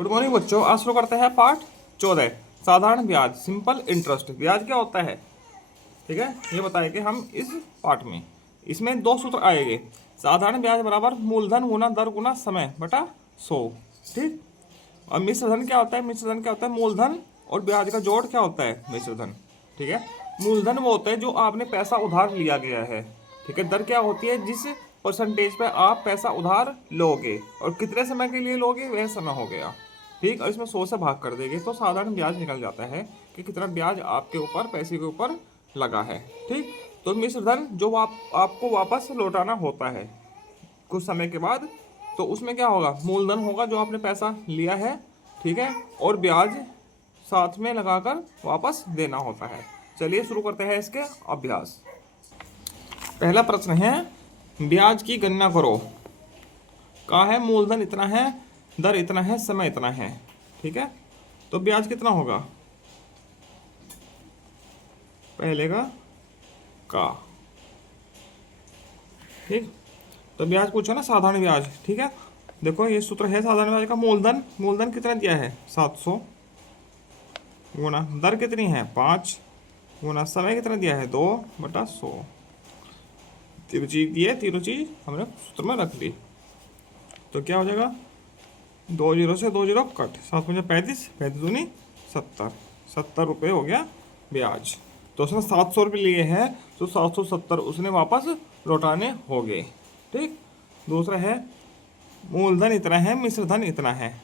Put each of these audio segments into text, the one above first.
Good morning बच्चों, आज शुरू करते हैं पाठ 14 साधारण ब्याज सिंपल इंटरेस्ट। ब्याज क्या होता है, ठीक है, ये बताएंगे हम इस पाठ में। इसमें दो सूत्र आएंगे। साधारण ब्याज बराबर मूलधन गुना दर गुना समय बटा 100, ठीक। और मिश्र धन क्या होता है, मिश्र धन क्या होता है, मूलधन और ब्याज का जोड़ क्या होता है, मिश्र धन, ठीक है। मूलधन वो होता है जो आपने पैसा उधार लिया गया है, ठीक है। दर क्या होती है, जिस परसेंटेज पे आप पैसा उधार लोगे और कितने समय के लिए लोगे वह समय हो गया, ठीक। और इसमें 100 से भाग कर देंगे तो साधारण ब्याज निकल जाता है कि कितना ब्याज आपके ऊपर पैसे के ऊपर लगा है, ठीक। तो मिश्र धन जो आपको वापस लौटाना होता है कुछ समय के बाद, तो उसमें क्या होगा, मूलधन होगा जो आपने पैसा लिया है, ठीक है, और ब्याज साथ में लगाकर वापस देना होता है। चलिए शुरू करते हैं इसके अभ्यास। पहला प्रश्न है, ब्याज की गणना करो। कहा है मूलधन इतना है, दर इतना है, समय इतना है, ठीक है। तो ब्याज कितना होगा, पहले का, ठीक। तो ब्याज पूछो ना, साधारण ब्याज, ठीक है। देखो ये सूत्र है साधारण ब्याज का। मूलधन, मूलधन कितना दिया है 700, गुना दर कितनी है 5, गुना समय कितना दिया है 2/100। तीनों चीज दी है, तीनों चीज हमने सूत्र में रख ली। तो क्या हो जाएगा, 2 जीरो से 2 जीरो कट, 7×5 = 35, 35 दूनी 70, 70 रुपये हो गया ब्याज। तो उसने 700 रुपये लिए हैं तो 770 उसने वापस लौटाने होंगे, ठीक। दूसरा है मूलधन इतना है, मिश्र धन इतना है,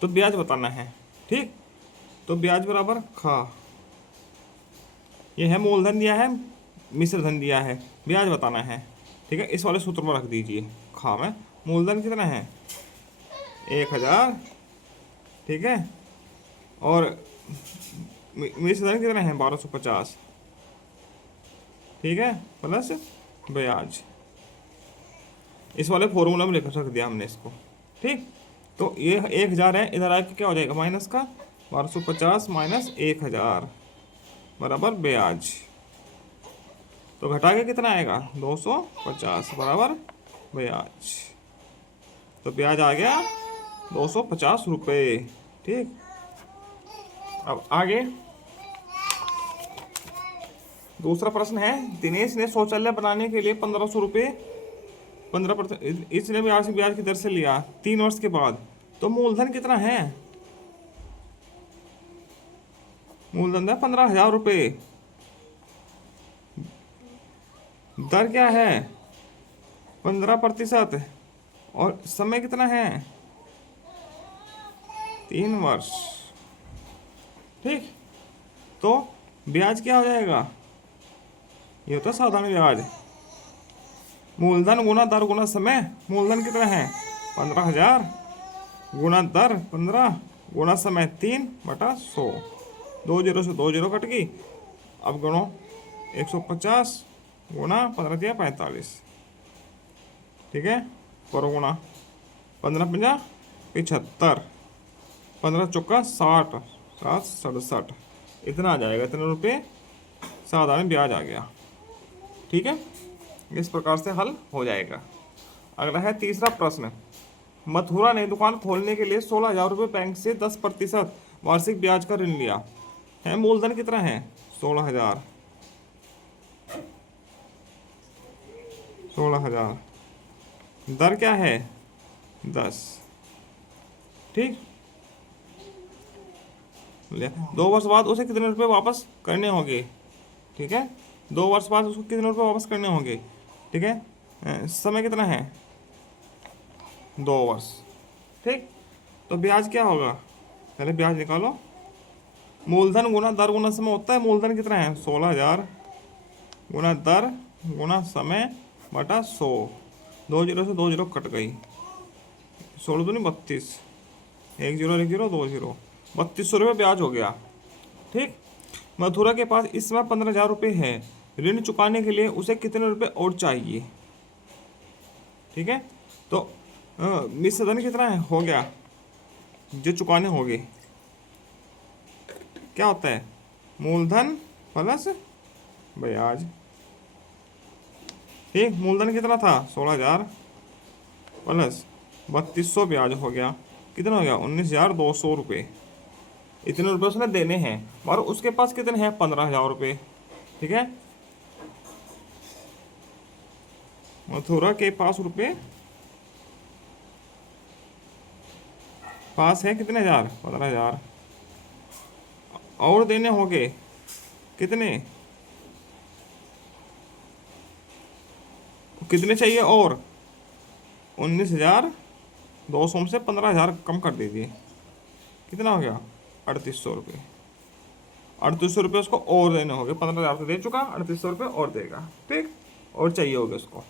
तो ब्याज बताना है, ठीक। तो ब्याज बराबर खा, ये है मूलधन दिया है, मिश्र धन दिया है, ब्याज बताना है, ठीक है। इस वाले सूत्र में रख दीजिए खा में। मूलधन कितना है 1000, ठीक है, और मिश्र धन कितना है 1250, ठीक है, प्लस ब्याज। इस वाले फॉर्मूला में लिख रख दिया हमने इसको, ठीक। तो ये 1000 है, इधर आके क्या हो जाएगा माइनस का, 1250 माइनस 1000 बराबर ब्याज। तो घटा के कितना आएगा 250 बराबर ब्याज। तो ब्याज आ गया 250 रुपये, ठीक। अब आगे दूसरा प्रश्न है, दिनेश ने शौचालय बनाने के लिए 1500 रुपये 15% इसने ब्याज की दर से लिया 3 वर्ष के बाद। तो मूलधन कितना है, मूलधन है 15,000 रुपये, दर क्या है 15%, और समय कितना है 3 वर्ष, ठीक। तो ब्याज क्या हो जाएगा, ये होता है साधारण ब्याज, मूलधन गुना दर गुना समय। मूलधन कितना है 15,000, गुना दर 15, गुना समय 3/100। 2 जीरो से 2 जीरो कट गई। अब गुणो 150 गुना 15 45, ठीक है, करो गुना 15×5 = 75, 15 चौका 60, 7 67, इतना आ जाएगा, इतने रुपये साधारण ब्याज आ गया, ठीक है। इस प्रकार से हल हो जाएगा। अगला है तीसरा प्रश्न, मथुरा ने दुकान खोलने के लिए 16,000 रुपये बैंक से 10% वार्षिक ब्याज का ऋण लिया है। मूलधन कितना है 16,000, 16,000, दर क्या है 10, ठीक। 2 वर्ष बाद उसे कितने रुपए वापस करने होंगे, ठीक है। 2 वर्ष बाद उसको कितने रुपए वापस करने होंगे, ठीक है। समय कितना है 2 वर्ष, ठीक। तो ब्याज क्या होगा, पहले ब्याज निकालो। मूलधन गुना दर गुना समय होता है। मूलधन कितना है 16,000, गुना दर गुना समय बटा 100। 2 जीरो से 2 जीरो कट गई, 16 दूनी 32, 1 जीरो 1 जीरो 2 जीरो, 3200 रुपये ब्याज हो गया, ठीक। मथुरा के पास इस समय 15,000 रुपये है। ऋण चुकाने के लिए उसे कितने रुपए और चाहिए, ठीक है। तो मिश्र धन कितना है हो गया जो चुकाने होंगे, क्या होता है मूलधन प्लस ब्याज, ठीक। मूलधन कितना था 16,000 प्लस 3200 ब्याज हो गया, कितना हो गया 19,200 रुपये। इतने रुपये उसने देने हैं और उसके पास कितने हैं 15,000 रुपये। ठीक है, मथुरा के पास रुपये पास है कितने हजार 15,000 और देने होंगे कितने, कितने चाहिए और 19,200 में से 15,000 कम कर दीजिए, कितना हो गया 3,800 रुपये। 3,800 रुपये उसको और देने होंगे, 15,000 तो दे चुका, 3,800 रुपये और देगा। ठीक, और चाहिए होगा उसको।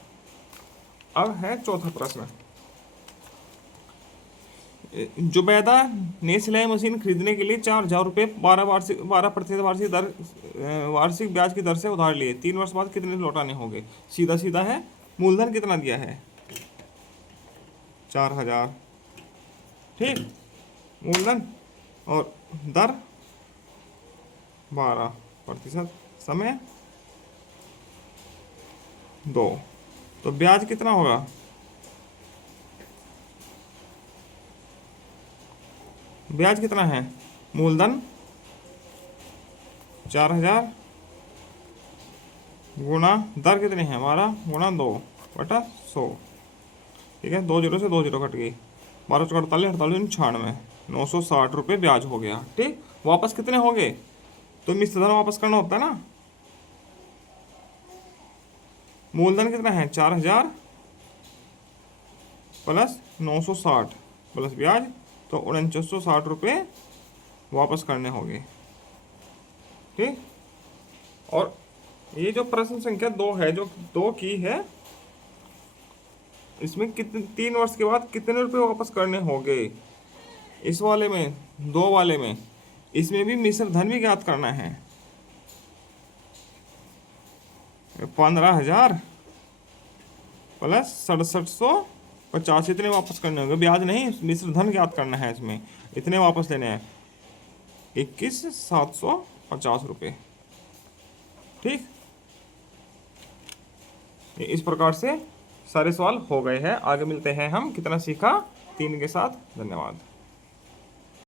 अब है चौथा प्रश्न। जुबैदा ने सिलाई मशीन खरीदने के लिए 4,000 रुपये 12% वार्षिक ब्याज की दर से उधार लिए। 3 वर्ष बाद कितने लौटाने होंगे। सीधा सीधा है, मूलधन कितना दिया है 4,000। ठीक, मूलधन और दर 12%, समय 2, तो ब्याज कितना होगा, ब्याज कितना है, मूलधन 4,000 गुणा दर कितनी है 12 गुणा 2/100। ठीक है, 2 जीरो से 2 जीरो कट गई, 12 चौक 48, 48 96, 960 रुपये ब्याज हो गया। ठीक, वापस कितने हो गए, तो मिश्र धन वापस करना होता है ना। मूलधन कितना है 4,000 प्लस 960 प्लस ब्याज, तो 4960 रुपये वापस करने होंगे। ठीक, और ये जो प्रश्न संख्या 2 है, जो 2 की है, इसमें कितने 3 वर्ष के बाद कितने रुपए वापस करने होंगे। इस वाले में 2 वाले में, इसमें भी मिश्र धन भी ज्ञात करना है। 15,000 प्लस 6750 इतने वापस करने होंगे, ब्याज नहीं, मिश्र धन ज्ञात करना है। इसमें इतने वापस लेने हैं 21,750 रुपये। ठीक, इस प्रकार से सारे सवाल हो गए हैं। आगे मिलते हैं हम कितना सीखा 3 के साथ। धन्यवाद।